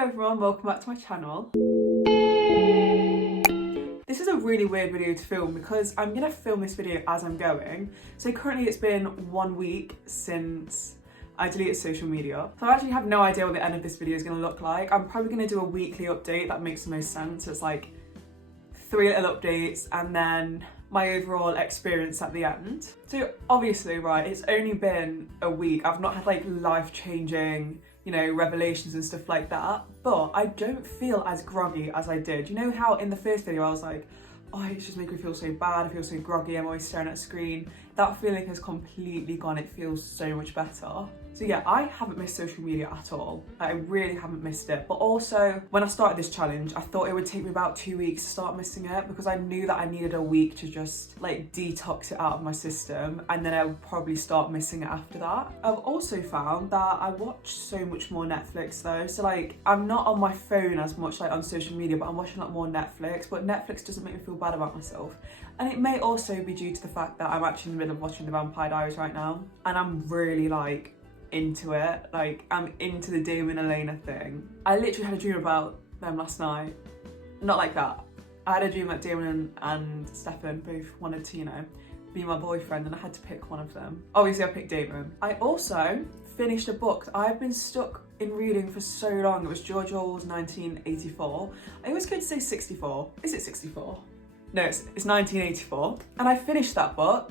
Hello everyone, welcome back to my channel. This is a really weird video to film because I'm gonna film this video as I'm going. So currently it's been 1 week since I deleted social media. So I actually have no idea what the end of this video is gonna look like. I'm probably gonna do a weekly update, that makes the most sense. It's like 3 little updates and then my overall experience at the end. So obviously, right, it's only been a week. I've not had like life-changing, revelations and stuff like that, but I don't feel as groggy as I did. You know how in the first video I was like, oh, it's just making me feel so bad, I feel so groggy, I'm always staring at a screen. That feeling has completely gone, it feels so much better. So yeah, I haven't missed social media at all. I really haven't missed it. But also, when I started this challenge, I thought it would take me about 2 weeks to start missing it because I knew that I needed a week to just like detox it out of my system, and then I would probably start missing it after that. I've also found that I watch so much more Netflix though. So like, I'm not on my phone as much like on social media, but I'm watching a lot more Netflix, but Netflix doesn't make me feel bad about myself. And it may also be due to the fact that I'm actually in the middle of watching The Vampire Diaries right now, and I'm really like into it. Like, I'm into the Damon and Elena thing. I literally had a dream about them last night. Not like that. I had a dream that Damon and Stefan both wanted to, be my boyfriend, and I had to pick one of them. Obviously I picked Damon. I also finished a book that I've been stuck in reading for so long. It was George Orwell's 1984. I always go to say 64. Is it 64? No, it's 1984. And I finished that book.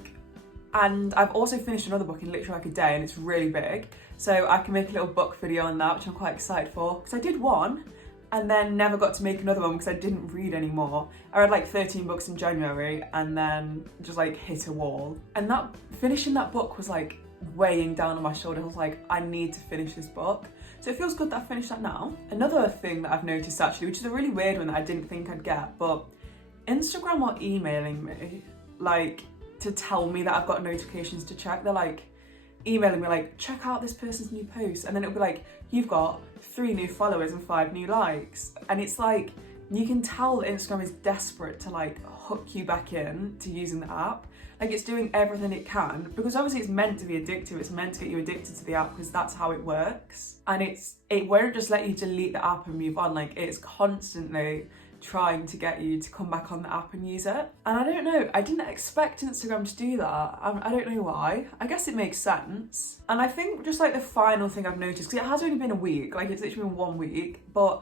And I've also finished another book in literally like a day, and it's really big. So I can make a little book video on that, which I'm quite excited for. Because I did one and then never got to make another one because I didn't read anymore. I read like 13 books in January and then just like hit a wall. And that finishing that book was like weighing down on my shoulder. I was like, I need to finish this book. So it feels good that I finished that now. Another thing that I've noticed actually, which is a really weird one that I didn't think I'd get, but Instagram are emailing me like to tell me that I've got notifications to check. They're like emailing me like, check out this person's new post, and then it'll be like, you've got 3 new followers and 5 new likes. And it's like, you can tell that Instagram is desperate to like hook you back in to using the app. Like, it's doing everything it can, because obviously it's meant to be addictive. It's meant to get you addicted to the app because that's how it works. And it won't just let you delete the app and move on. Like, it's constantly trying to get you to come back on the app and use it. And I don't know, I didn't expect Instagram to do that. I don't know why. I guess it makes sense. And I think just like the final thing I've noticed, because it has only been a week, like it's literally been 1 week, but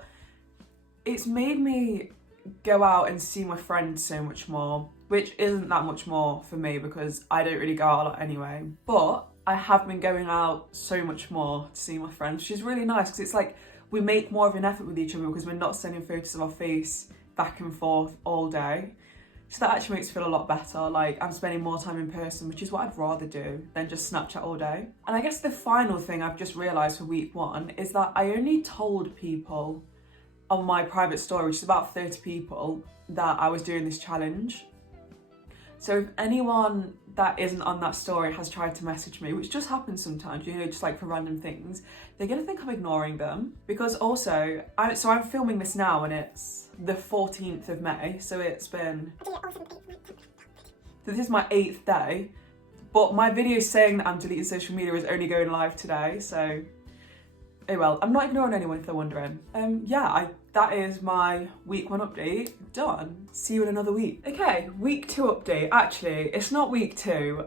it's made me go out and see my friends so much more, which isn't that much more for me because I don't really go out a lot anyway. But I have been going out so much more to see my friends, which is really nice because it's like, we make more of an effort with each other because we're not sending photos of our face back and forth all day. So that actually makes me feel a lot better. Like, I'm spending more time in person, which is what I'd rather do than just Snapchat all day. And I guess the final thing I've just realised for week 1 is that I only told people on my private story, which is about 30 people, that I was doing this challenge. So if anyone that isn't on that story has tried to message me, which just happens sometimes, just like for random things, they're gonna think I'm ignoring them. Because also, I'm filming this now and it's the 14th of May, so it's been... So this is my 8th day, but my video saying that I'm deleting social media is only going live today, so... Oh well, I'm not ignoring anyone if they're wondering. That is my week 1 update done. See you in another week. Okay, week 2 update. Actually, it's not week 2,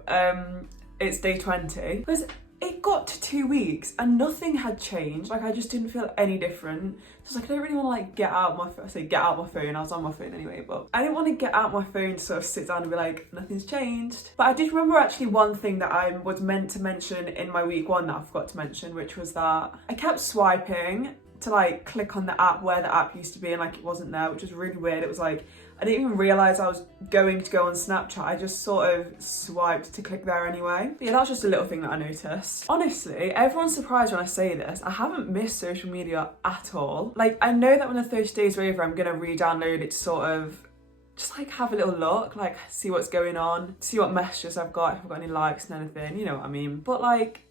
it's day 20. Because it got to 2 weeks and nothing had changed. Like, I just didn't feel any different. So I was like, I don't really want to like get out my phone. I say get out my phone, I was on my phone anyway, but I didn't want to get out my phone to sort of sit down and be like, nothing's changed. But I did remember actually one thing that I was meant to mention in my week 1 that I forgot to mention, which was that I kept swiping to like click on the app where the app used to be, and like it wasn't there, which was really weird. It was like, I didn't even realise I was going to go on Snapchat. I just sort of swiped to click there anyway. But yeah, that was just a little thing that I noticed. Honestly, everyone's surprised when I say this. I haven't missed social media at all. Like, I know that when the 30 days are over, I'm gonna re-download it to sort of just like have a little look, like see what's going on, see what messages I've got, if I've got any likes and anything, you know what I mean? But like,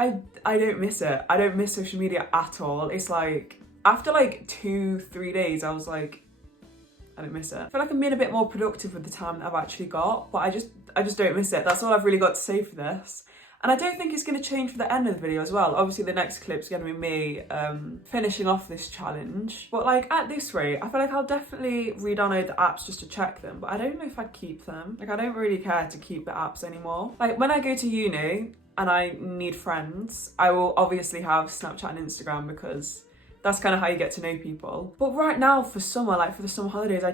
I don't miss it. I don't miss social media at all. It's like, after like 2-3 days, I was like, I don't miss it. I feel like I'm being a bit more productive with the time that I've actually got, but I just don't miss it. That's all I've really got to say for this. And I don't think it's going to change for the end of the video as well. Obviously the next clip's going to be me finishing off this challenge. But like at this rate, I feel like I'll definitely re-download the apps just to check them. But I don't know if I'd keep them. Like I don't really care to keep the apps anymore. Like when I go to uni and I need friends, I will obviously have Snapchat and Instagram because that's kind of how you get to know people. But right now for summer, like for the summer holidays, I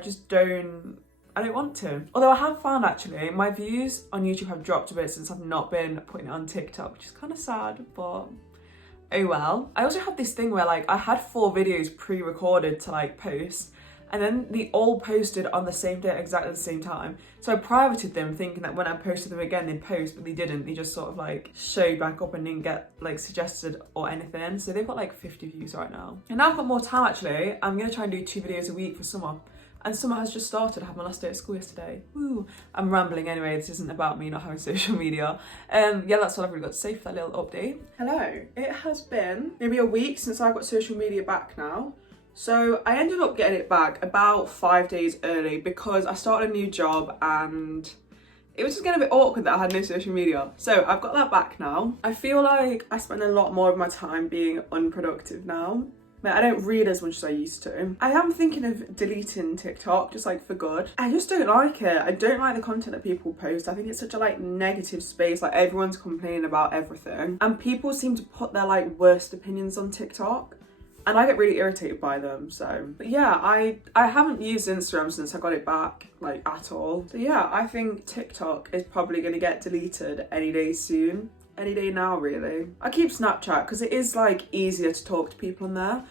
don't want to. Although I have found actually, my views on YouTube have dropped a bit since I've not been putting it on TikTok, which is kind of sad, but oh well. I also had this thing where like I had 4 videos pre-recorded to like post, and then they all posted on the same day at exactly the same time. So I privated them thinking that when I posted them again they'd post, but they didn't. They just sort of like showed back up and didn't get like suggested or anything. So they've got like 50 views right now. And now I've got more time actually. I'm gonna try and do 2 videos a week for summer. And summer has just started. I had my last day at school yesterday. Woo! I'm rambling anyway. This isn't about me not having social media. Yeah, that's all I've really got to say for that little update. Hello. It has been maybe a week since I got social media back now. So I ended up getting it back about 5 days early because I started a new job and it was just getting a bit awkward that I had no social media. So I've got that back now. I feel like I spend a lot more of my time being unproductive now. I don't read as much as I used to. I am thinking of deleting TikTok, just like for good. I just don't like it. I don't like the content that people post. I think it's such a like negative space, like everyone's complaining about everything. And people seem to put their like worst opinions on TikTok. And I get really irritated by them, so. But yeah, I haven't used Instagram since I got it back, like at all. So yeah, I think TikTok is probably gonna get deleted any day soon. Any day now, really. I keep Snapchat because it is like easier to talk to people on there.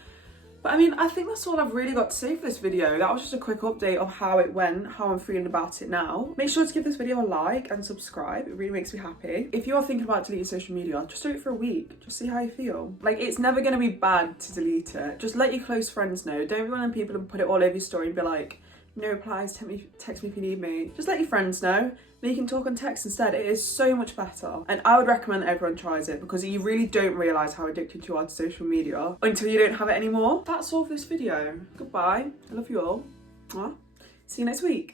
But I mean, I think that's all I've really got to say for this video. That was just a quick update of how it went, how I'm feeling about it now. Make sure to give this video a like and subscribe. It really makes me happy. If you are thinking about deleting social media, just do it for a week. Just see how you feel. Like, it's never going to be bad to delete it. Just let your close friends know. Don't be one of them people and put it all over your story and be like, no replies, text me if you need me. Just let your friends know. Then you can talk on text instead. It is so much better. And I would recommend everyone tries it because you really don't realise how addicted you are to social media until you don't have it anymore. That's all for this video. Goodbye. I love you all. See you next week.